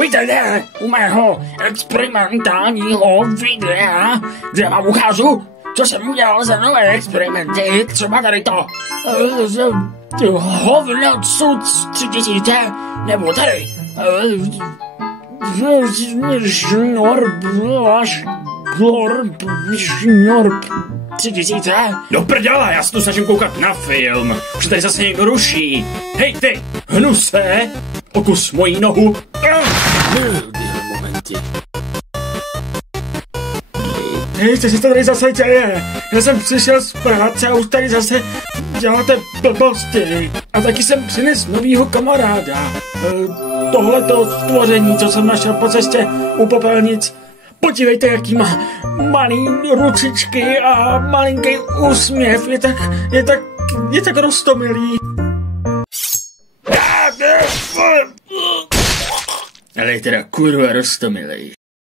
Vítejte u mého experimentálního videa, kde vám ukážu, co jsem udělal za nové experimenty, třeba tady to hovno Suc 3000, nebo tady Šnorb 3000. Do prdela, já se tu snažím koukat na film, že tady zase někdo ruší. Hej ty, hnuse, okus mojí nohu. Momenty. Hej, co se to tady zase děje? Já jsem přišel z práce a už tady zase děláte blbosti. A taky jsem přines novýho kamaráda. Tohleto stvoření, co jsem našel po cestě u popelnic. Podívejte, jaký má malý ručičky a malinký úsměv. Je tak roztomilý. Ale je teda kurva roztomilej.